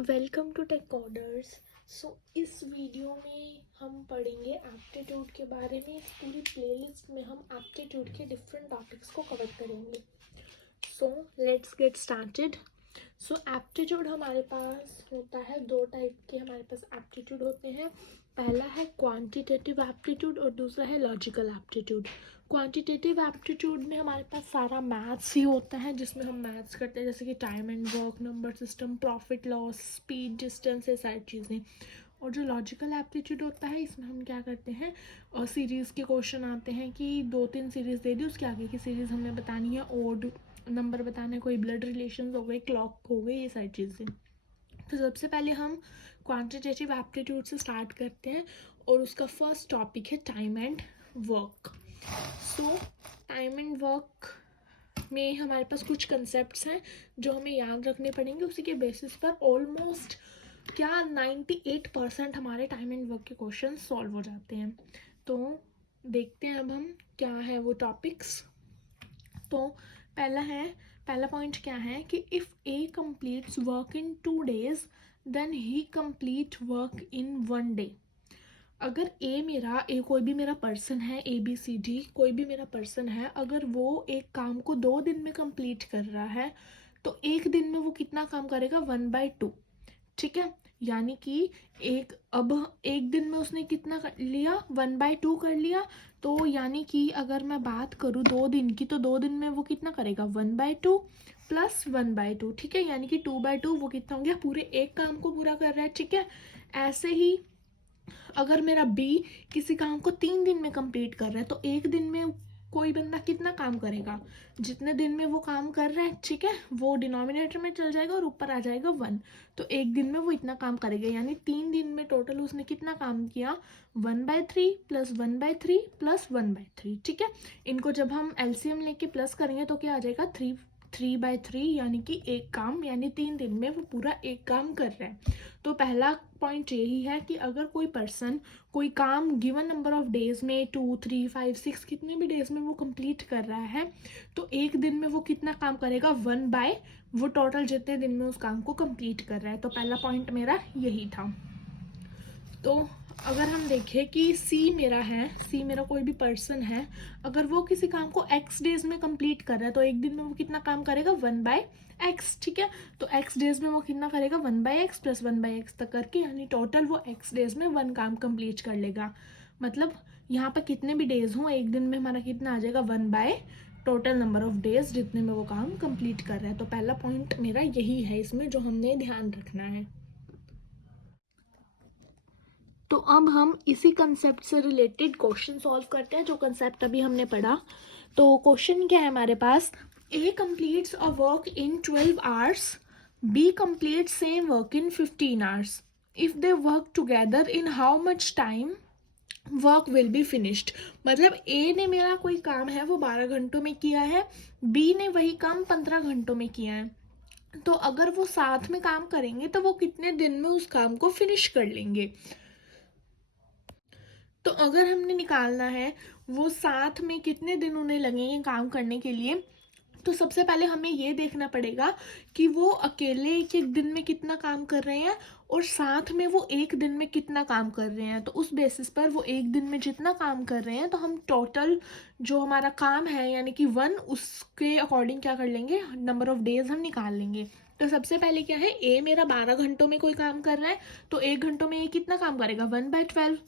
Welcome to Tech Coders. इस video में हम पढ़ेंगे एप्टीट्यूड के बारे में। इस पूरी प्लेलिस्ट में हम एप्टीट्यूड के डिफरेंट टॉपिक्स को कवर करेंगे। Let's get started. एप्टीट्यूड हमारे पास होता है दो टाइप के। हमारे पास एप्टीट्यूड होते हैं, पहला है क्वांटिटेटिव एप्टीट्यूड और दूसरा है लॉजिकल एप्टीट्यूड। क्वांटिटेटिव एप्टीट्यूड में हमारे पास सारा मैथ्स ही होता है, जिसमें हम मैथ्स करते हैं जैसे कि time and work, number system, profit loss, speed, distance, ये सारी चीज़ें। और जो लॉजिकल एप्टीट्यूड होता है इसमें हम क्या करते हैं, और सीरीज़ के क्वेश्चन आते हैं कि 2-3 सीरीज़ दे दी, उसके आगे की सीरीज़ हमें बतानी है, ओड नंबर बताना है, कोई ब्लड रिलेशंस हो गए, क्लॉक हो गए, ये सारी चीज़ें। तो सबसे पहले हम क्वांटिटेटिव एप्टीट्यूड से स्टार्ट करते हैं और उसका फर्स्ट टॉपिक है time and work. Time and work में हमारे पास कुछ कंसेप्ट्स हैं जो हमें याद रखने पड़ेंगे। उसी के बेसिस पर ऑलमोस्ट 98% हमारे टाइम एंड वर्क के क्वेश्चन सॉल्व हो जाते हैं। तो देखते हैं अब हम क्या है वो टॉपिक्स। तो पहला पॉइंट क्या है कि if A completes work in 2 days then he complete work in 1 day। अगर कोई भी मेरा पर्सन है, ABCD कोई भी मेरा पर्सन है, अगर वो एक काम को 2 दिन में कंप्लीट कर रहा है तो एक दिन में वो कितना काम करेगा, 1/2। ठीक है, यानी कि एक दिन में उसने कितना कर लिया, 1/2 कर लिया। तो यानी कि अगर मैं बात करूँ 2 दिन की, तो 2 दिन में वो कितना करेगा, 1/2 प्लस 1/2। ठीक है, यानी कि 2/2 वो कितना हो गया, पूरे एक काम को पूरा कर रहा है। ठीक है, ऐसे ही अगर मेरा B किसी काम को 3 दिन में कंप्लीट कर रहा है तो एक दिन में कोई बंदा कितना काम करेगा, जितने दिन में वो काम कर रहा है, ठीक है, वो डिनोमिनेटर में चल जाएगा और ऊपर आ जाएगा 1। तो एक दिन में वो इतना काम करेगा, यानी 3 दिन में टोटल उसने कितना काम किया, 1/3 प्लस 1/3 प्लस 1/3। ठीक है, इनको जब हम LCM लेके प्लस करेंगे तो क्या आ जाएगा, 3/3, यानी कि एक काम, यानी 3 दिन में वो पूरा एक काम कर रहा है। तो पहला पॉइंट यही है कि अगर कोई पर्सन कोई काम गिवन नंबर ऑफ डेज में 2, 3, 5, 6 कितने भी डेज में वो कंप्लीट कर रहा है तो एक दिन में वो कितना काम करेगा, 1/, वो टोटल जितने दिन में उस काम को कंप्लीट कर रहा है। तो पहला पॉइंट मेरा यही था। तो अगर हम देखें कि सी मेरा कोई भी पर्सन है, अगर वो किसी काम को x डेज में कंप्लीट कर रहा है तो एक दिन में वो कितना काम करेगा, 1/x। ठीक है, तो x डेज में वो कितना करेगा, 1/x प्लस 1/x तक करके, यानी टोटल वो x डेज में 1 काम कंप्लीट कर लेगा। मतलब यहाँ पर कितने भी डेज हों, एक दिन में हमारा कितना आ जाएगा, 1/ टोटल नंबर ऑफ डेज जितने में वो काम कंप्लीट कर रहा है। तो पहला पॉइंट मेरा यही है इसमें जो हमने ध्यान रखना है। तो अब हम इसी कंसेप्ट से रिलेटेड क्वेश्चन सॉल्व करते हैं, जो कंसेप्ट अभी हमने पढ़ा। तो क्वेश्चन क्या है हमारे पास, A completes a work in 12 hours, B completes same work in 15 hours. If they work together, in how much time work will be finished. मतलब A ने मेरा कोई काम है वो 12 घंटों में किया है, B ने वही काम 15 घंटों में किया है। तो अगर वो साथ में काम करेंगे तो वो कितने दिन में उस काम को फिनिश कर लेंगे। तो अगर हमने निकालना है वो साथ में कितने दिन उन्हें लगेंगे काम करने के लिए, तो सबसे पहले हमें ये देखना पड़ेगा कि वो अकेले एक एक दिन में कितना काम कर रहे हैं और साथ में वो एक दिन में कितना काम कर रहे हैं। तो उस बेसिस पर वो एक दिन में जितना काम कर रहे हैं तो हम टोटल जो हमारा काम है यानी कि 1, उसके अकॉर्डिंग क्या कर लेंगे, नंबर ऑफ डेज हम निकाल लेंगे। तो सबसे पहले क्या है, A मेरा 12 घंटों में कोई काम कर रहा है तो 1 घंटों में ये कितना काम करेगा, 1/12।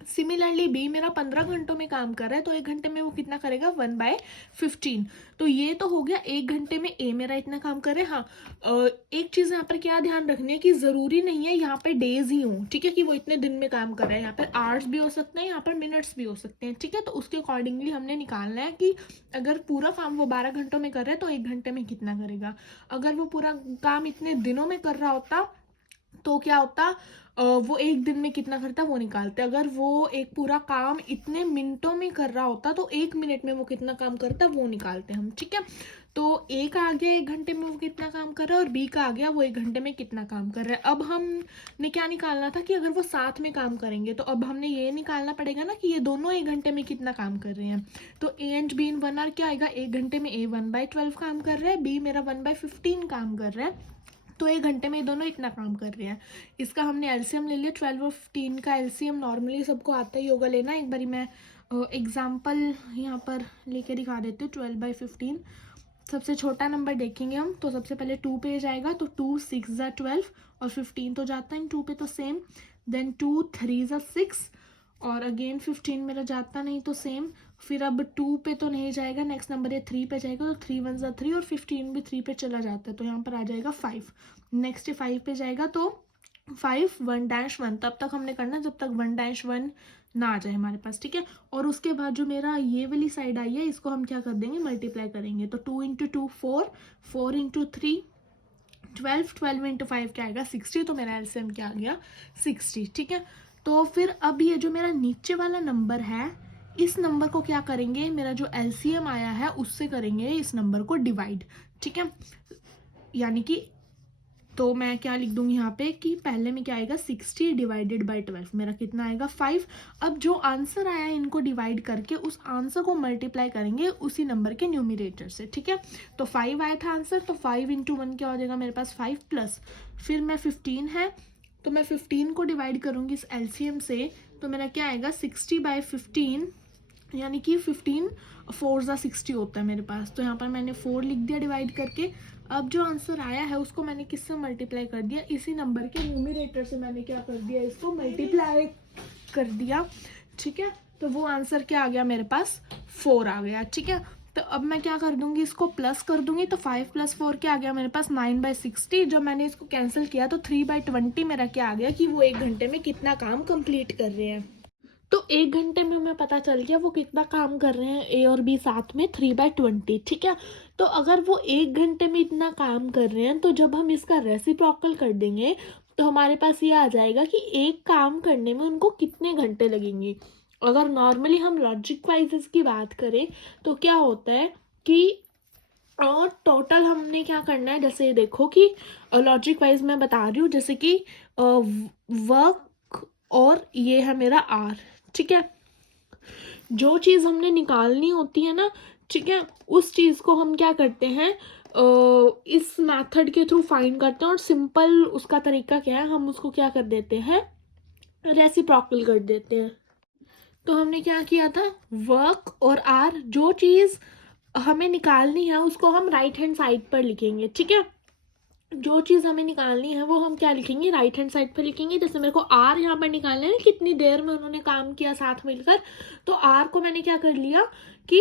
सिमिलरली B मेरा 15 घंटों में काम कर रहा है तो 1 घंटे में वो कितना करेगा, 1/15। तो ये तो हो गया 1 घंटे में A मेरा इतना काम कर रहा है। हाँ, एक चीज़ यहाँ पर क्या ध्यान रखनी है कि ज़रूरी नहीं है यहाँ पे डेज ही हों, ठीक है, कि वो इतने दिन में काम कर रहा है। यहाँ पर आवर्स भी हो सकते हैं, यहाँ पर मिनट्स भी हो सकते हैं। ठीक है, तो उसके अकॉर्डिंगली हमने निकालना है कि अगर पूरा काम वो 12 घंटों में कर रहा है तो 1 घंटे में कितना करेगा। अगर वो पूरा काम इतने दिनों में कर रहा होता तो क्या होता, वो एक दिन में कितना करता वो निकालते। अगर वो एक पूरा काम इतने मिनटों में कर रहा होता तो 1 मिनट में वो कितना काम करता वो निकालते हम। ठीक है, तो A का आ गया 1 घंटे में वो कितना काम कर रहा है और B का आ गया वो 1 घंटे में कितना काम कर रहा है। अब हमने क्या निकालना था कि अगर वो साथ में काम करेंगे तो अब हमने ये निकालना पड़ेगा ना कि ये दोनों 1 घंटे में कितना काम कर रहे हैं। तो A and B in 1 hour क्या आएगा, 1 घंटे में A 1/12 काम कर रहा है, B मेरा 1/15 काम कर रहा है। तो 1 घंटे में ये दोनों इतना काम कर रहे हैं। इसका हमने एलसीएम ले लिया, 12 और 15 का एलसीएम नॉर्मली सबको आता ही होगा लेना। एक बारी मैं एग्जाम्पल यहाँ पर लेके दिखा देती हूँ। 12/15 सबसे छोटा नंबर देखेंगे हम, तो सबसे पहले 2 पे जाएगा, तो 2 6 ज़ा 12 और 15 तो जाता है 2 पे, तो सेम। देन 2 3 ज़ा 6 और अगेन 15 मेरा जाता नहीं, तो सेम। फिर अब 2 पे तो नहीं जाएगा, नेक्स्ट नंबर ये 3 पे जाएगा, तो 3 1 ज़ा 3 और 15 भी 3 पे चला जाता है, तो यहाँ पर आ जाएगा 5। नेक्स्ट 5 पे जाएगा, तो 5 1-1 तब तक हमने करना जब तक 1-1 ना आ जाए हमारे पास, ठीक है। और उसके बाद जो मेरा ये वाली साइड आई है, इसको हम क्या कर देंगे, मल्टीप्लाई करेंगे। तो 2 × 2 4, 4 × 3 12, 12 × 5 क्या आएगा 60, तो मेरा एलसीएम क्या आ गया 60, ठीक है। तो फिर अब ये जो मेरा नीचे वाला नंबर है, इस नंबर को क्या करेंगे, मेरा जो एलसीएम आया है उससे करेंगे इस नंबर को डिवाइड, ठीक है। यानी कि तो मैं क्या लिख दूंगी यहाँ पे कि पहले में क्या आएगा 60 डिवाइडेड बाई 12, मेरा कितना आएगा 5। अब जो आंसर आया है इनको डिवाइड करके उस आंसर को मल्टीप्लाई करेंगे उसी नंबर के न्यूमरेटर से, ठीक है। तो 5 आया था आंसर, तो 5 × 1 क्या हो जाएगा मेरे पास 5 प्लस, फिर मैं 15 है तो मैं 15 को डिवाइड करूंगी इस एलसीएम से, तो मेरा क्या आएगा 60/15, यानी कि 15 4 ज़ा 60 होता है मेरे पास। तो यहाँ पर मैंने 4 लिख दिया डिवाइड करके। अब जो आंसर आया है उसको मैंने किससे मल्टीप्लाई कर दिया, इसी नंबर के न्यूमरेटर से मैंने क्या कर दिया, इसको मल्टीप्लाई कर दिया, ठीक है। तो वो आंसर क्या आ गया मेरे पास 4 आ गया, ठीक है। तो अब मैं क्या कर दूंगी, इसको प्लस कर दूंगी, तो 5 + 4 क्या आ गया मेरे पास 9/60। जब मैंने इसको कैंसिल किया तो 3/20 मेरा क्या आ गया कि वो 1 घंटे में कितना काम कंप्लीट कर रहे हैं। तो 1 घंटे में हमें पता चल गया वो कितना काम कर रहे हैं, ए और बी साथ में 3/20, ठीक है। तो अगर वो 1 घंटे में इतना काम कर रहे हैं, तो जब हम इसका रेसिप्रोकल कर देंगे तो हमारे पास ये आ जाएगा कि एक काम करने में उनको कितने घंटे लगेंगे। अगर नॉर्मली हम लॉजिक वाइज की बात करें तो क्या होता है कि और टोटल हमने क्या करना है, जैसे देखो कि लॉजिक वाइज मैं बता रही हूँ, जैसे कि वर्क और ये है मेरा आर, ठीक है। जो चीज़ हमने निकालनी होती है ना, ठीक है, उस चीज़ को हम क्या करते हैं इस मेथड के थ्रू फाइंड करते हैं। और सिंपल उसका तरीका क्या है, हम उसको क्या कर देते हैं रेसिप्रोकल कर देते हैं। तो हमने क्या किया था, वर्क और आर, जो चीज़ हमें निकालनी है उसको हम राइट हैंड साइड पर लिखेंगे, ठीक है। जो चीज़ हमें निकालनी है वो हम क्या लिखेंगे, राइट हैंड साइड पर लिखेंगे। जैसे मेरे को आर यहाँ पर निकालना है कितनी देर में उन्होंने काम किया साथ मिलकर, तो आर को मैंने क्या कर लिया कि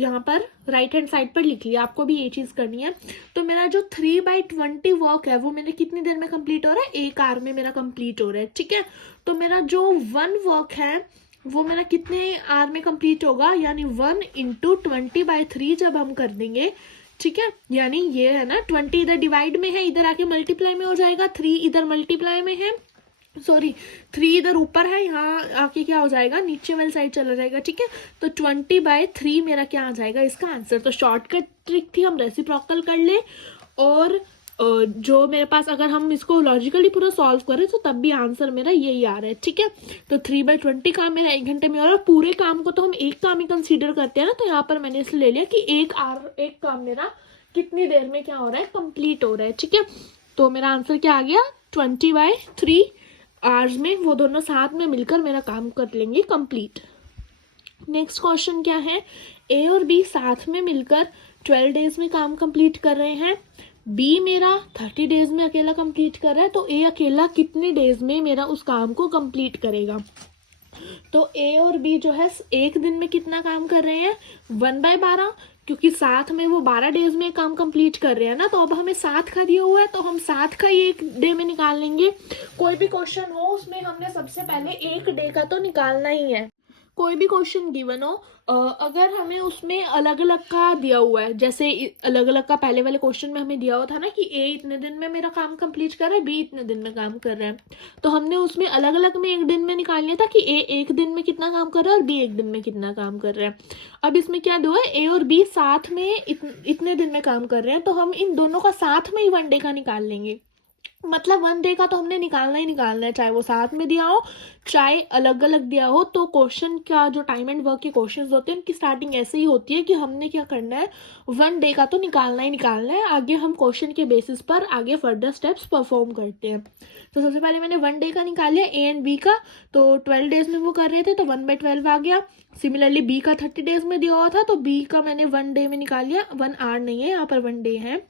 यहाँ पर राइट हैंड साइड पर लिख लिया। आपको भी ये चीज़ करनी है। तो मेरा जो 3/20 वर्क है वो मेरे कितनी देर में कंप्लीट हो रहा है, 1 आवर में मेरा कंप्लीट हो रहा है, ठीक है। तो मेरा जो 1 वर्क है वो मेरा कितने आवर में कंप्लीट होगा, यानी 1 × 20/3 जब हम कर देंगे, ठीक है। यानी ये है ना 20 इधर डिवाइड में है, इधर आके मल्टीप्लाई में हो जाएगा, 3 इधर मल्टीप्लाई में है, सॉरी 3 इधर ऊपर है, यहाँ आके क्या हो जाएगा नीचे वाली साइड चला जाएगा, ठीक है। तो 20/3 मेरा क्या आ जाएगा इसका आंसर। तो शॉर्टकट ट्रिक थी, हम रेसिप्रोकल कर ले और जो मेरे पास अगर हम इसको लॉजिकली पूरा सॉल्व करें तो तब भी आंसर मेरा यही आ रहा है, ठीक है। तो 3/20 काम मेरा 1 घंटे में हो रहा है। पूरे काम को तो हम एक काम ही कंसीडर करते हैं ना, तो यहाँ पर मैंने इसलिए ले लिया कि एक काम मेरा कितनी देर में क्या हो रहा है, कंप्लीट हो रहा है, ठीक है। तो मेरा आंसर क्या आ गया 20/3 आवर्स में वो दोनों साथ में मिलकर मेरा काम कर लेंगे कंप्लीट। नेक्स्ट क्वेश्चन क्या है, ए और बी साथ में मिलकर 12 डेज में काम कंप्लीट कर रहे हैं, बी मेरा 30 डेज में अकेला कंप्लीट कर रहा है, तो ए अकेला कितने डेज में मेरा उस काम को कंप्लीट करेगा। तो ए और बी जो है एक दिन में कितना काम कर रहे हैं 1/12, क्योंकि साथ में वो 12 डेज में काम कंप्लीट कर रहे हैं ना। तो अब हमें 7 का दिया हुआ है तो हम 7 का ही 1 डे में निकाल लेंगे। कोई भी क्वेश्चन हो उसमें हमने सबसे पहले 1 डे का तो निकालना ही है। कोई भी क्वेश्चन गिवन हो अगर हमें उसमें अलग अलग का दिया हुआ है, जैसे अलग अलग का पहले वाले क्वेश्चन में हमें दिया हुआ था ना कि ए इतने दिन में मेरा काम कंप्लीट कर रहा है, बी इतने दिन में काम कर रहा है, तो हमने उसमें अलग अलग में 1 दिन में निकाल लिया था कि ए 1 दिन में कितना काम कर रहा है और बी 1 दिन में कितना काम कर रहा है। अब इसमें क्या दिया है, ए और बी साथ में इतने दिन में काम कर रहे हैं, तो हम इन दोनों का साथ में ही 1 डे का निकाल लेंगे। मतलब 1 डे का तो हमने निकालना ही निकालना है, चाहे वो साथ में दिया हो चाहे अलग अलग दिया हो। तो क्वेश्चन का जो टाइम एंड वर्क के क्वेश्चंस होते हैं उनकी स्टार्टिंग ऐसे ही होती है कि हमने क्या करना है, 1 डे का तो निकालना ही निकालना है, आगे हम क्वेश्चन के बेसिस पर आगे फर्दर स्टेप्स परफॉर्म करते हैं। तो सबसे पहले मैंने 1 डे का निकाल लिया ए एंड बी का, तो 12 डेज में वो कर रहे थे तो 1/12 आ गया। सिमिलरली बी का 30 डेज में दिया हुआ था तो बी का मैंने 1 डे में निकाल लिया, 1 आवर नहीं है यहाँ पर, 1 डे है,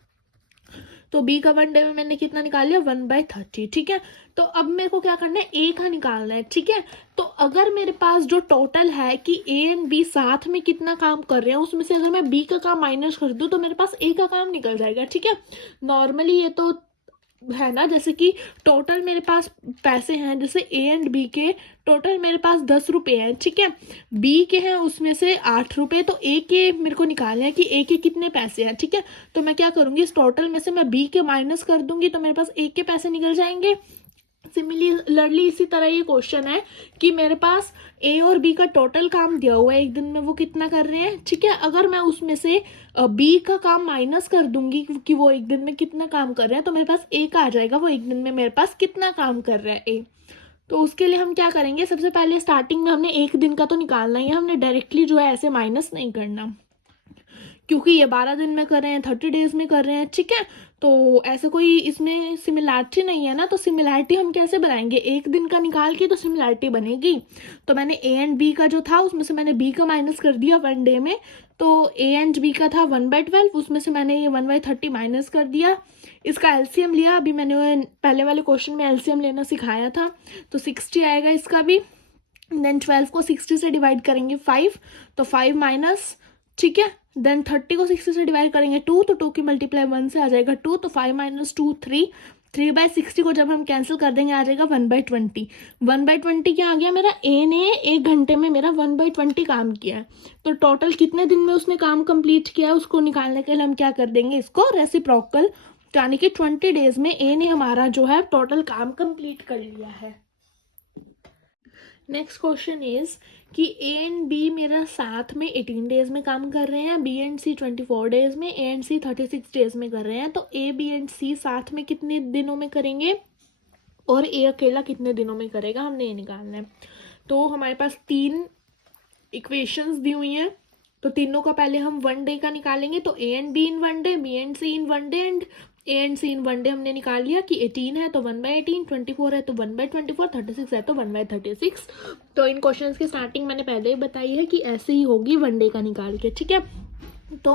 तो बी का 1 डे में मैंने कितना निकाल लिया, 1/30। ठीक है, तो अब मेरे को क्या करना है, ए का निकालना है। ठीक है, तो अगर मेरे पास जो टोटल है कि ए एंड बी साथ में कितना काम कर रहे हैं, उसमें से अगर मैं बी का काम माइनस कर दूं तो मेरे पास ए का काम निकल जाएगा। ठीक है, नॉर्मली ये तो है ना, जैसे कि टोटल मेरे पास पैसे हैं, जैसे ए एंड बी के टोटल मेरे पास 10 रुपये हैं। ठीक है, बी के हैं उसमें से 8 रुपये, तो ए के मेरे को निकालना है कि ए के कितने पैसे हैं। ठीक है, तो मैं क्या करूँगी, इस टोटल में से मैं बी के माइनस कर दूंगी तो मेरे पास ए के पैसे निकल जाएंगे। सिमिलरली इसी तरह ये क्वेश्चन है कि मेरे पास ए और बी का टोटल काम दिया हुआ है एक दिन में, वो कितना कर रहे हैं। ठीक है, अगर मैं उसमें से बी का काम माइनस कर दूंगी कि वो एक दिन में कितना काम कर रहे हैं, तो मेरे पास ए का आ जाएगा वो एक दिन में मेरे पास कितना काम कर रहा है ए। तो उसके लिए हम क्या करेंगे, सबसे पहले स्टार्टिंग में हमने एक दिन का तो निकालना ही है, हमने डायरेक्टली जो है ऐसे माइनस नहीं करना, क्योंकि ये 12 दिन में कर रहे हैं, 30 डेज में कर रहे हैं। ठीक है, तो ऐसे कोई इसमें सिमिलैरिटी नहीं है ना, तो सिमिलैरिटी हम कैसे बनाएंगे, एक दिन का निकाल के तो सिमिलैरिटी बनेगी। तो मैंने ए एंड बी का जो था उसमें से मैंने बी का माइनस कर दिया 1 डे में, तो ए एंड बी का था 1/12, उसमें से मैंने ये 1/30 माइनस कर दिया। इसका एलसीएम लिया, अभी मैंने पहले वाले क्वेश्चन में एलसीएम लेना सिखाया था, तो 60 आएगा इसका भी। देन 12 को 60 से डिवाइड करेंगे 5, तो 5 माइनस, ठीक है, देन 30 को 60 से डिवाइड करेंगे 2, तो 2 की मल्टीप्लाई 1 से आ जाएगा 2, तो 5 माइनस 2 3, 3/60 को जब हम कैंसिल कर देंगे आ जाएगा 1/20। 1/20 क्या आ गया मेरा, ए ने 1 घंटे में मेरा 1/20 काम किया है। तो टोटल कितने दिन में उसने काम कंप्लीट किया है उसको निकालने के लिए हम क्या कर देंगे, इसको रेसिप्रोकल, यानी कि 20 डेज में ए ने हमारा जो है टोटल काम कंप्लीट कर लिया है। नेक्स्ट क्वेश्चन इज कि ए एंड बी मेरा साथ में 18 डेज में काम कर रहे हैं, बी एंड सी 24 डेज में, ए एंड सी 36 डेज में कर रहे हैं। तो ए बी एंड सी साथ में कितने दिनों में करेंगे और ए अकेला कितने दिनों में करेगा, हमने ये निकालना है। तो हमारे पास 3 इक्वेशंस दी हुई हैं, तो तीनों का पहले हम 1 डे का निकालेंगे, तो A and B in 1 day, B and C in 1 day and A and C in 1 day हमने निकाल लिया कि 18 है तो 1/18, 24 है तो 1/24, 36 है तो 1/36। तो इन क्वेश्चंस की स्टार्टिंग मैंने पहले ही बताई है कि ऐसे ही होगी 1 डे का निकाल के। ठीक है, तो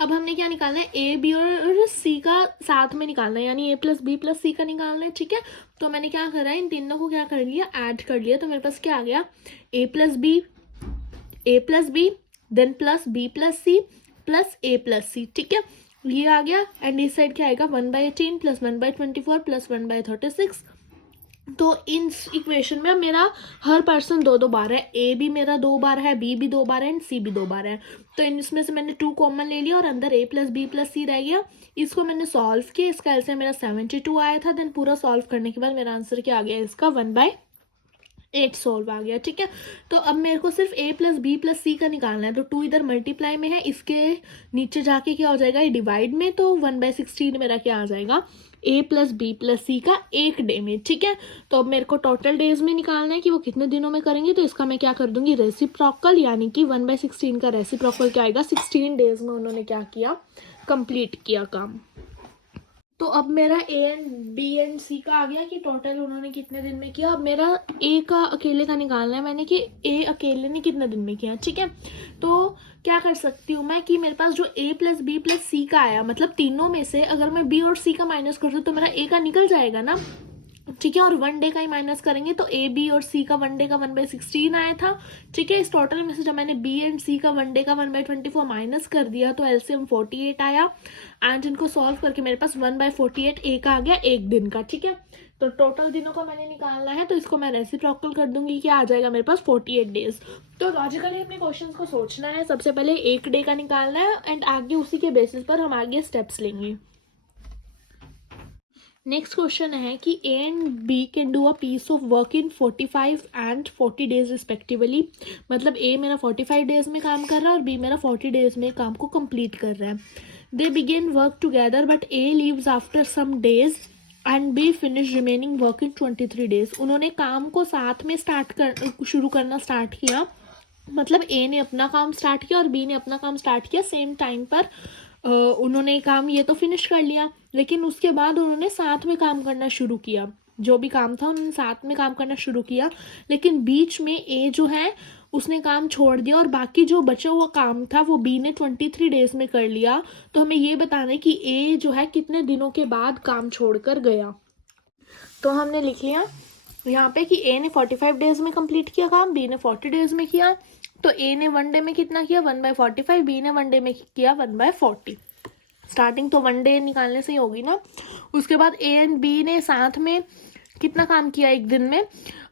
अब हमने क्या निकालना है, ए बी और सी का साथ में निकालना है, यानी ए प्लस बी प्लस सी का निकालना है। ठीक है, तो मैंने क्या करा है, इन तीनों को क्या कर लिया, ऐड कर लिया, तो मेरे पास क्या आ गया, a plus b then plus b plus c plus a plus c. ठीक है, ये आ गया, एंड इस साइड क्या आएगा, 1/18 प्लस 1/24 प्लस 1/36। तो इन इक्वेशन में मेरा हर पर्सन 2 बार है, ए भी मेरा 2 बार है, बी भी 2 बार है एंड सी भी 2 बार है। तो इसमें से मैंने 2 कॉमन ले लिया और अंदर ए प्लस बी प्लस सी रह गया। इसको मैंने सॉल्व किया, इसका एलसीएम मेरा 72 आया था। देन पूरा सॉल्व करने के बाद मेरा आंसर क्या आ गया, इसका 1/8 सॉल्व आ गया। ठीक है, तो अब मेरे को सिर्फ ए प्लस बी प्लस सी का निकालना है, तो 2 इधर मल्टीप्लाई में है, इसके नीचे जाके क्या हो जाएगा, ये डिवाइड में, तो 1/16 मेरा क्या आ जाएगा, ए प्लस बी प्लस सी का 1 डे में। ठीक है, तो अब मेरे को टोटल डेज में निकालना है कि वो कितने दिनों में करेंगे, तो इसका मैं क्या कर दूंगी, रेसिप्रोकल, यानी कि 1/16 का रेसिप्रोकल क्या आएगा, 16 डेज में उन्होंने क्या किया, कंप्लीट किया काम। तो अब मेरा ए एंड बी एंड सी का आ गया कि टोटल उन्होंने कितने दिन में किया। अब मेरा ए का अकेले का निकालना है मैंने कि ए अकेले ने कितने दिन में किया। ठीक है, तो क्या कर सकती हूँ मैं कि मेरे पास जो ए प्लस बी प्लस सी का आया, मतलब तीनों में से अगर मैं बी और सी का माइनस कर दूँ तो मेरा ए का निकल जाएगा ना। ठीक है, और 1 डे का ही माइनस करेंगे, तो ए बी और सी का 1 डे का 1/16 आया था। ठीक है, इस टोटल में से जब मैंने बी एंड सी का 1 डे का 1/24 माइनस कर दिया तो एलसीएम 48 आया, एंड इनको सॉल्व करके मेरे पास 1/48 ए का आ गया 1 दिन का। ठीक है, तो टोटल दिनों का मैंने निकालना है, तो इसको मैं रेसिप्रोकल कर दूंगी, क्या आ जाएगा मेरे पास 48 डेज। तो लॉजिकली अपने क्वेश्चन को सोचना है, सबसे पहले 1 डे का निकालना है एंड आगे उसी के बेसिस पर हम आगे स्टेप्स लेंगे। नेक्स्ट क्वेश्चन है कि A and B can do a piece of work in 45 and 40 days respectively. मतलब ए मेरा 45 डेज में काम कर रहा है और बी मेरा 40 डेज में काम को कंप्लीट कर रहा है। They begin work together but a leaves after some days and b finish remaining work in 23 days. उन्होंने काम को साथ में शुरू करना स्टार्ट किया, मतलब ए ने अपना काम स्टार्ट किया और बी ने अपना काम स्टार्ट किया सेम टाइम पर। उन्होंने काम ये तो फिनिश कर लिया, लेकिन उसके बाद उन्होंने साथ में काम करना शुरू किया, जो भी काम था उन्होंने साथ में काम करना शुरू किया, लेकिन बीच में ए जो है उसने काम छोड़ दिया और बाकी जो बचा हुआ काम था वो बी ने 23 डेज में कर लिया। तो हमें ये बताना है कि ए जो है कितने दिनों के बाद काम छोड़कर गया। तो हमने लिख लिया यहाँ पे कि ए ने 45 डेज में कंप्लीट किया काम, बी ने 40 डेज में किया। तो ए ने 1 डे में कितना किया 1/45, बी ने 1 डे में किया 1/40। स्टार्टिंग तो 1 डे निकालने से ही होगी ना। उसके बाद ए एंड बी ने साथ में कितना काम किया एक दिन में।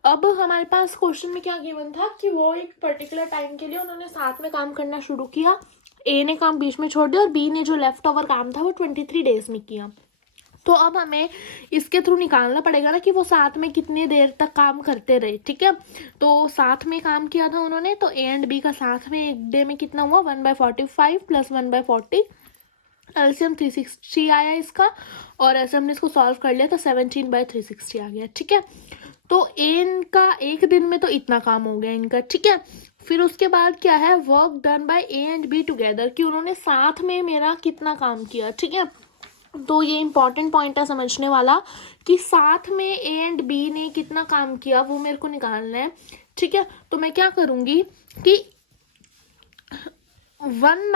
अब हमारे पास क्वेश्चन में क्या गिवन था कि वो एक पर्टिकुलर टाइम के लिए उन्होंने साथ में काम करना शुरू किया, ए ने काम बीच में छोड़ दिया और बी ने जो लेफ्ट ओवर काम था वो 23 डेज में किया। तो अब हमें इसके थ्रू निकालना पड़ेगा ना कि वो साथ में कितनी देर तक काम करते रहे। ठीक है, तो साथ में काम किया था उन्होंने, तो ए एंड बी का साथ में एक डे में कितना हुआ 1/45 प्लस 1/40, एलसीएम 360 आया इसका, और ऐसे हमने इसको सॉल्व कर लिया तो 17/360 आ गया। ठीक है, तो इनका एक दिन में तो इतना काम हो गया इनका। ठीक है, फिर उसके बाद क्या है work done by A and be together, कि उन्होंने साथ में मेरा कितना काम किया। ठीक है, तो ये इंपॉर्टेंट पॉइंट है समझने वाला कि साथ में ए एंड बी ने कितना काम किया वो मेरे को निकालना है। ठीक है, तो मैं क्या करूंगी कि 1 -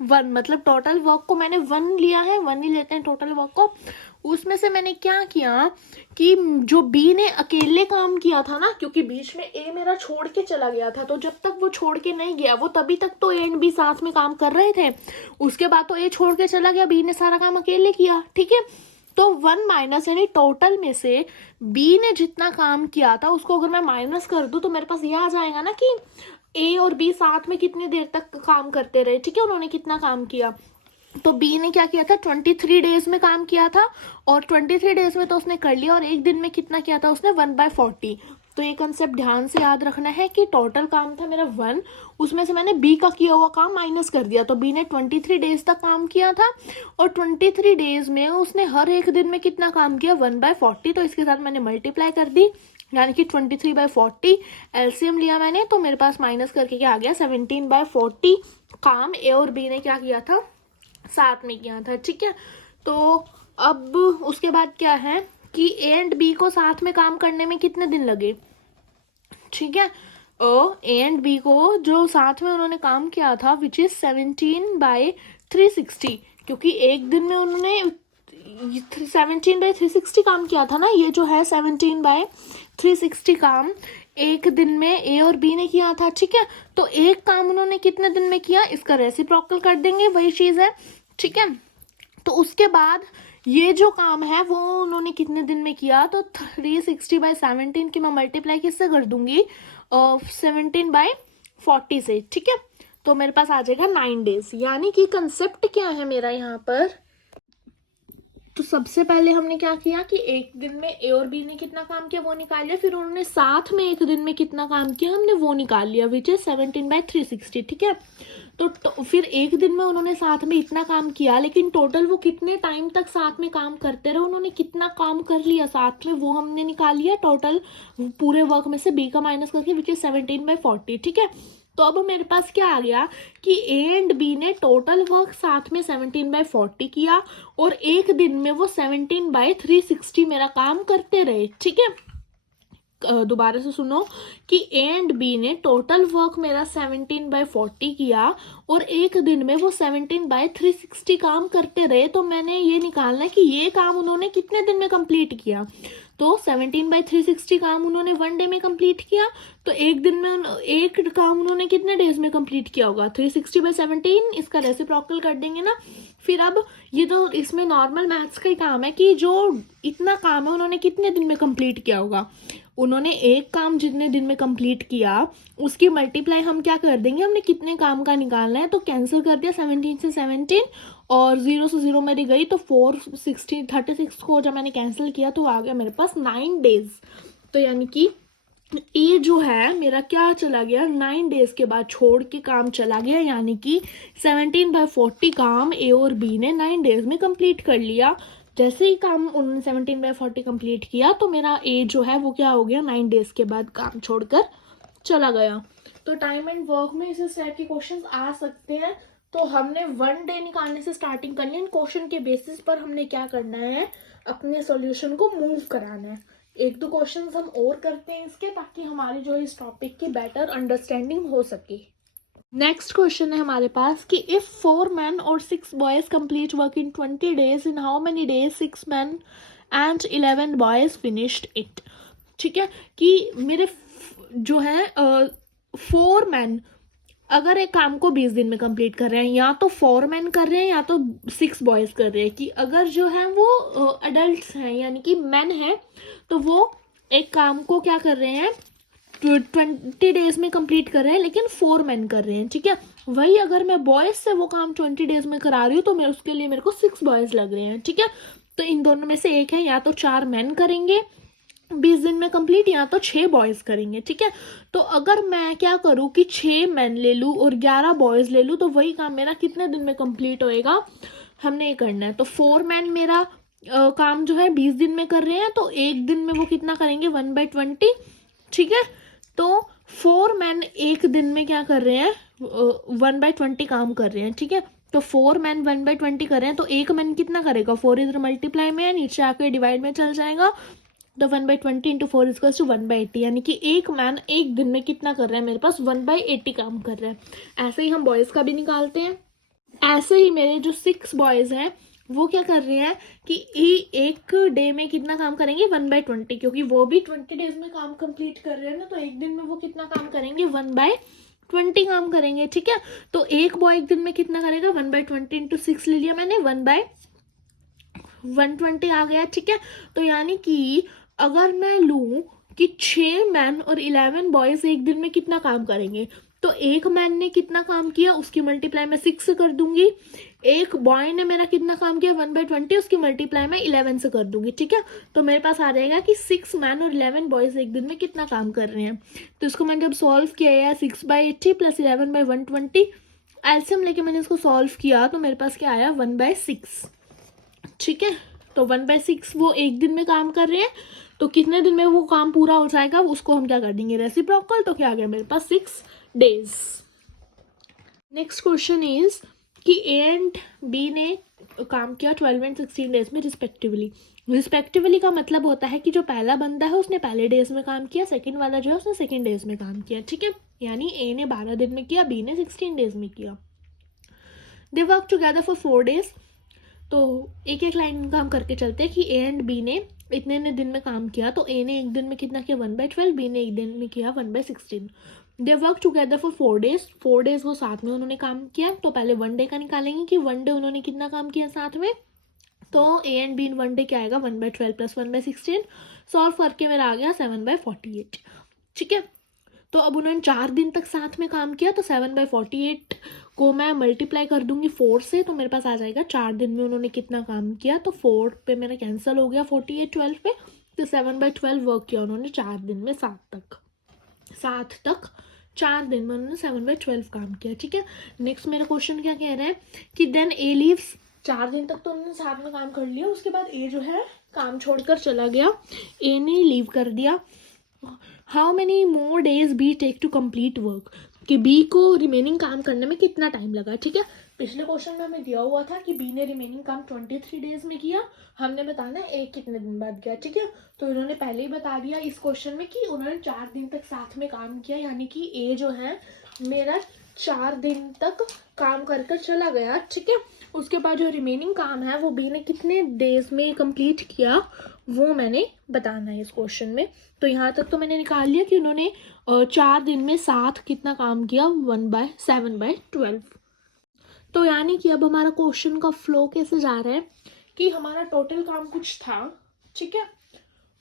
1 मतलब टोटल वर्क को मैंने 1 लिया है, 1 ही लेते हैं टोटल वर्क को। उसमें से मैंने क्या किया कि जो बी ने अकेले काम किया था ना, क्योंकि बीच में ए मेरा छोड़ के चला गया था, तो जब तक वो छोड़ के नहीं गया वो तभी तक तो ए एंड बी साथ में काम कर रहे थे। उसके बाद तो ए छोड़ के चला गया, बी ने सारा काम अकेले किया। ठीक है, तो 1 माइनस यानी टोटल में से बी ने जितना काम किया था उसको अगर मैं माइनस कर दूं तो मेरे पास ये आ जाएगा ना कि ए और बी साथ में कितनी देर तक काम करते रहे। ठीक है, उन्होंने कितना काम किया, तो बी ने क्या किया था 23 डेज में काम किया था, और 23 डेज में तो उसने कर लिया, और एक दिन में कितना किया था उसने 1/40। तो ये कंसेप्ट ध्यान से याद रखना है कि टोटल काम था मेरा 1, उसमें से मैंने बी का किया हुआ काम माइनस कर दिया, तो बी ने 23 डेज तक काम किया था, और 23 डेज में उसने हर एक दिन में कितना काम किया 1/40। तो इसके साथ मैंने मल्टीप्लाई कर दी, यानी कि 23/40 एलसीएम लिया मैंने, तो मेरे पास माइनस करके क्या आ गया 17/40 काम ए और बी ने क्या किया था साथ में किया था। ठीक है, तो अब उसके बाद क्या है कि ए एंड बी को साथ में काम करने में कितने दिन लगे। ठीक है, ए एंड बी को जो साथ में उन्होंने काम किया था विच इज 17/360, क्योंकि एक दिन में उन्होंने 17/360 काम किया था ना, ये जो है 17/360 काम एक दिन में ए और बी ने किया था। ठीक है, तो एक काम उन्होंने कितने दिन में किया इसका रेसिप्रोकल कर देंगे, वही चीज है। ठीक है, तो उसके बाद ये जो काम है वो उन्होंने कितने दिन में किया, तो 360/17 की मैं मल्टीप्लाई किससे कर दूंगी 17/40 से। ठीक है, तो मेरे पास आ जाएगा 9 डेज। यानी कि कंसेप्ट क्या है मेरा यहाँ पर, तो सबसे पहले हमने क्या किया कि एक दिन में ए और बी ने कितना काम किया वो निकाल लिया, फिर उन्होंने साथ में एक दिन में कितना काम किया हमने वो निकाल लिया विच इज 17/360। ठीक है, तो फिर एक दिन में उन्होंने साथ में इतना काम किया, लेकिन टोटल वो कितने टाइम तक साथ में काम करते रहे, उन्होंने कितना काम कर लिया साथ में वो हमने निकाल लिया टोटल पूरे वर्क में से बी का माइनस करके विच इज 17/40। ठीक है, तो अब मेरे पास क्या आ गया कि ए एंड बी ने टोटल वर्क साथ में 17/40 किया, और एक दिन में वो 17/360 मेरा काम करते रहे। ठीक है, दोबारा से सुनो कि ए एंड बी ने टोटल वर्क मेरा 17/40 किया, और एक दिन में वो 17/360 काम करते रहे। तो मैंने ये निकालना है कि ये काम उन्होंने कितने दिन में कंप्लीट किया, तो 17/360 काम उन्होंने 1 डे में कंप्लीट किया, तो एक दिन में एक काम उन्होंने कितने डेज में कंप्लीट किया होगा 360/17, इसका रेसिप्रोकल कर देंगे ना। फिर अब ये तो इसमें नॉर्मल मैथ्स का ही काम है कि जो इतना काम है उन्होंने कितने दिन में कंप्लीट किया होगा, उन्होंने एक काम जितने दिन में कंप्लीट किया उसकी मल्टीप्लाई हम क्या कर देंगे, हमने कितने काम का निकालना है, तो कैंसिल कर दिया 17 से 17, और 0 से 0 मेरी गई, तो 36 को जब मैंने कैंसिल किया तो आ गया मेरे पास 9 डेज। तो यानी कि ए जो है मेरा क्या चला गया 9 डेज के बाद छोड़ के काम चला गया, यानी कि 17/40 काम ए और बी ने 9 डेज में कंप्लीट कर लिया। जैसे ही काम उन्होंने 17/40 कंप्लीट किया तो मेरा ए जो है वो क्या हो गया, 9 डेज के बाद काम छोड़कर चला गया। तो टाइम एंड वर्क में इस टाइप के क्वेश्चंस आ सकते हैं। तो हमने 1 डे निकालने से स्टार्टिंग करनी है। क्वेश्चन के बेसिस पर हमने क्या करना है, अपने सॉल्यूशन को मूव कराना है। एक दो क्वेश्चंस हम और करते हैं इसके, ताकि हमारी जो इस टॉपिक की बेटर अंडरस्टैंडिंग हो सके। नेक्स्ट क्वेश्चन है हमारे पास कि इफ 4 men और 6 boys complete work in 20 days, in how many days 6 men and 11 boys finished it। ठीक है, कि मेरे जो है 4 men अगर एक काम को 20 दिन में कंप्लीट कर रहे हैं, या तो 4 men कर रहे हैं या तो 6 बॉयज कर रहे हैं, कि अगर जो है वो अडल्ट हैं यानी कि मैन है, तो वो एक काम को क्या कर रहे हैं, 20 डेज में कंप्लीट कर रहे हैं, लेकिन 4 men कर रहे हैं। ठीक है, वही अगर मैं बॉयज से वो काम 20 डेज में करा रही हूँ तो मैं उसके लिए मेरे को 6 बॉयज लग रहे हैं। ठीक है, तो इन दोनों में से एक है, या तो 4 men करेंगे 20 दिन में कंप्लीट, या तो 6 बॉयज करेंगे। ठीक है, तो अगर मैं क्या करूँ कि 6 men ले लूँ और 11 बॉयज ले लूँ, तो वही काम मेरा कितने दिन में कंप्लीट होएगा, हमने ये करना है। तो 4 men मेरा काम जो है 20 दिन में कर रहे हैं, तो एक दिन में वो कितना करेंगे, 1/20। ठीक है, तो 4 men एक दिन में क्या कर रहे हैं, 1/20 काम कर रहे हैं। ठीक है, तो 4 men 1/20 कर रहे हैं, तो एक मैन कितना करेगा, 4 इधर मल्टीप्लाई में है, नीचे आके डिवाइड में चल जाएगा, तो 1/20 इंटू 4 इक्वल्स टू 1/80, यानी कि एक मैन एक दिन में कितना कर रहा है, मेरे पास 1/80 काम कर रहा है। ऐसे ही हम बॉयज़ का भी निकालते हैं। ऐसे ही मेरे जो 6 बॉयज़ हैं वो क्या कर रहे हैं कि एक डे में कितना काम करेंगे, 1/20, क्योंकि वो भी 20 डेज में काम कंप्लीट कर रहे हैं ना, तो एक दिन में वो कितना काम करेंगे, 1/20 काम करेंगे। ठीक है, तो एक बॉय एक दिन में कितना करेगा, 1/20 इंटू 6 ले लिया मैंने, 1/120 आ गया। ठीक है, तो यानी कि अगर मैं लूँ कि 6 मैन और 11 बॉयज़ एक दिन में कितना काम करेंगे, तो एक मैन ने कितना काम किया उसकी मल्टीप्लाई में 6 से कर दूंगी, एक बॉय ने मेरा कितना काम किया 1/20, उसकी मल्टीप्लाई में 11 से कर दूंगी। ठीक है, तो मेरे पास आ जाएगा कि 6 मैन और 11 बॉयज़ एक दिन में कितना काम कर रहे हैं। तो इसको मैंने जब सॉल्व किया है 6/80 प्लस 11/120, एलसीएम लेके मैंने इसको सॉल्व किया, तो मेरे पास क्या आया, 1/6। ठीक है, तो 1/6 वो एक दिन में काम कर रहे हैं, तो कितने दिन में वो काम पूरा हो जाएगा, उसको हम क्या कर देंगे, रेसिप्रोकल, तो क्या आ गया मेरे पास 6 डेज। नेक्स्ट क्वेश्चन इज कि ए एंड बी ने काम किया 12 एंड 16 डेज में रिस्पेक्टिवली। रिस्पेक्टिवली का मतलब होता है कि जो पहला बंदा है उसने पहले डेज में काम किया, सेकंड वाला जो है उसने सेकंड डेज में काम किया। ठीक है, यानी ए ने 12 दिन में किया, बी ने 16 डेज में किया। They work together for 4 days. तो एक एक लाइन काम करके चलते हैं कि ए एंड बी ने इतने दिन में काम किया, तो ए ने एक दिन में कितना किया, 1/12, बी ने एक दिन में किया 1/16। They work together for 4 days. 4 days वो साथ में उन्होंने काम किया, तो पहले 1 डे का निकालेंगे कि 1 डे उन्होंने कितना काम किया साथ में, तो A and B in 1 day क्या आएगा, 1/12 प्लस 1/16, सॉल्व करके मेरा आ गया 7/48। ठीक है, तो अब उन्होंने 4 दिन तक साथ में काम किया, तो 7/48 को मैं मल्टीप्लाई कर दूंगी 4 से, तो मेरे पास आ जाएगा 4 दिन में उन्होंने कितना काम किया, तो 4 पे मेरा कैंसिल हो गया 48 12 पे, तो 7/12 वर्क किया उन्होंने 4 दिन में, 7 तक 4 दिन में उन्होंने 7/12 काम किया। ठीक है, नेक्स्ट मेरा क्वेश्चन क्या कह रहा है कि देन ए लीव्स। 4 दिन तक तो उन्होंने साथ में काम कर लिया, उसके बाद ए जो है काम छोड़कर चला गया, ए ने लीव कर दिया। How many more days B take to complete work, कि बी को रिमेनिंग काम करने में कितना टाइम लगा। ठीक है, पिछले क्वेश्चन में हमें दिया हुआ था कि बी ने रिमेनिंग काम 23 डेज में किया, हमने बताना ए कितने दिन बाद किया। ठीक है, तो इन्होंने पहले ही बता दिया इस क्वेश्चन में कि उन्होंने 4 दिन तक साथ में काम किया, यानी कि ए जो है मेरा 4 दिन तक काम कर कर चला गया। ठीक है, उसके बाद जो रिमेनिंग काम है वो बी ने कितने डेज में कंप्लीट किया वो मैंने बताना है इस क्वेश्चन में। तो यहाँ तक तो मैंने निकाल लिया कि उन्होंने 4 दिन में साथ कितना काम किया, 7/12। तो यानी कि अब हमारा क्वेश्चन का फ्लो कैसे जा रहा है कि हमारा टोटल काम कुछ था। ठीक है,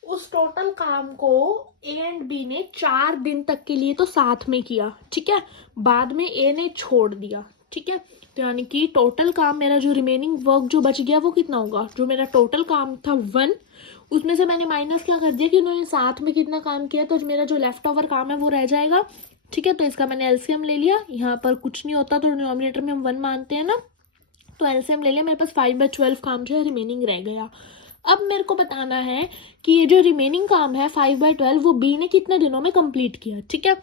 उस टोटल काम को ए एंड बी ने 4 दिन तक के लिए तो साथ में किया। ठीक है, बाद में ए ने छोड़ दिया। ठीक है, तो यानी कि टोटल काम मेरा जो रिमेनिंग वर्क जो बच गया वो कितना होगा, जो मेरा टोटल काम था 1, उसमें से मैंने माइनस क्या कर दिया कि उन्होंने साथ में कितना काम किया, तो मेरा जो लेफ्ट ओवर काम है वो रह जाएगा। ठीक है, तो इसका मैंने एलसीएम ले लिया, यहाँ पर कुछ नहीं होता तो डिनोमिनेटर में हम 1 मानते हैं ना, तो एलसीएम ले लिया, मेरे पास 5/12 काम जो है रिमेनिंग रह गया। अब मेरे को बताना है कि ये जो रिमेनिंग काम है 5/12 वो बी ने कितने दिनों में कंप्लीट किया, ठीक है।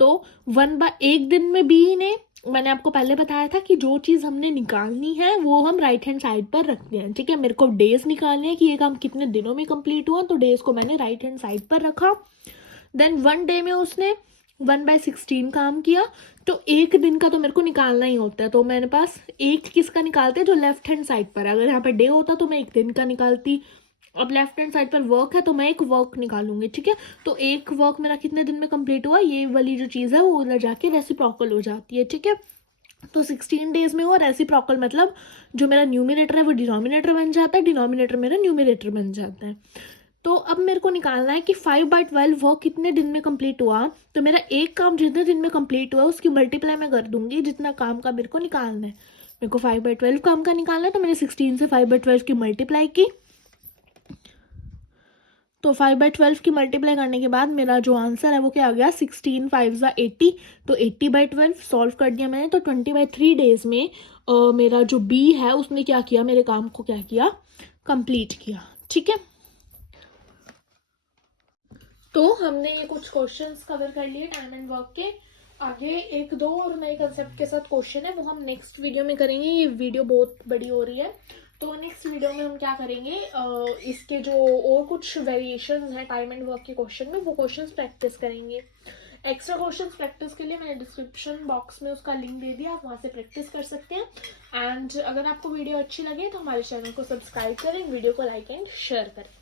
तो 1/1 दिन में बी ने, मैंने आपको पहले बताया था कि जो चीज़ हमने निकालनी है वो हम राइट हैंड साइड पर रखते हैं, ठीक है। मेरे को डेज निकालने हैं कि ये काम कितने दिनों में कंप्लीट हुआ, तो डेज को मैंने राइट हैंड साइड पर रखा। देन 1 डे में उसने 1/16 काम किया, तो एक दिन का तो मेरे को निकालना ही होता है, तो मेरे पास एक किसका निकालते हैं जो लेफ्ट हैंड साइड पर है। अगर यहाँ पर डे होता तो मैं एक दिन का निकालती, अब लेफ्ट हैंड साइड पर वर्क है तो मैं एक वर्क निकालूंगी, ठीक है। तो एक वर्क मेरा कितने दिन में कंप्लीट हुआ, ये वाली जो चीज़ है वो उधर जाके रेसिप्रोकल हो जाती है, ठीक है। तो 16 डेज में हुआ रेसिप्रोकल, मतलब जो मेरा न्यूमिनेटर है वो डिनोमिनेटर बन जाता है, डिनोमिनेटर मेरा न्यूमिनेटर बन जाता है। तो अब मेरे को निकालना है कि 5/12 वर्क कितने दिन में कंप्लीट हुआ। तो मेरा एक काम जितने दिन में कंप्लीट हुआ उसकी मल्टीप्लाई मैं कर दूंगी जितना काम का मेरे को निकालना है। मेरे को 5/12 काम का निकालना है, तो मैंने 16 से 5/12 की मल्टीप्लाई की। तो 5/12 की मल्टीप्लाई करने के बाद मेरा जो आंसर है वो क्या आ गया, 16 5 80। तो 80/12 सॉल्व कर दिया मैंने, तो 20/3 डेज में मेरा जो बी है उसने क्या किया, मेरे काम को क्या किया, कंप्लीट किया, ठीक है। तो हमने ये कुछ क्वेश्चंस कवर कर लिए टाइम एंड वर्क के। आगे एक दो और नए कंसेप्ट के साथ क्वेश्चन है वो हम नेक्स्ट वीडियो में करेंगे। ये वीडियो बहुत बड़ी हो रही है, तो नेक्स्ट वीडियो में हम क्या करेंगे, इसके जो और कुछ वेरिएशंस हैं टाइम एंड वर्क के क्वेश्चन में वो क्वेश्चंस प्रैक्टिस करेंगे। एक्स्ट्रा क्वेश्चंस प्रैक्टिस के लिए मैंने डिस्क्रिप्शन बॉक्स में उसका लिंक दे दिया, आप वहाँ से प्रैक्टिस कर सकते हैं। एंड अगर आपको वीडियो अच्छी लगे तो हमारे चैनल को सब्सक्राइब करें, वीडियो को लाइक एंड शेयर करें।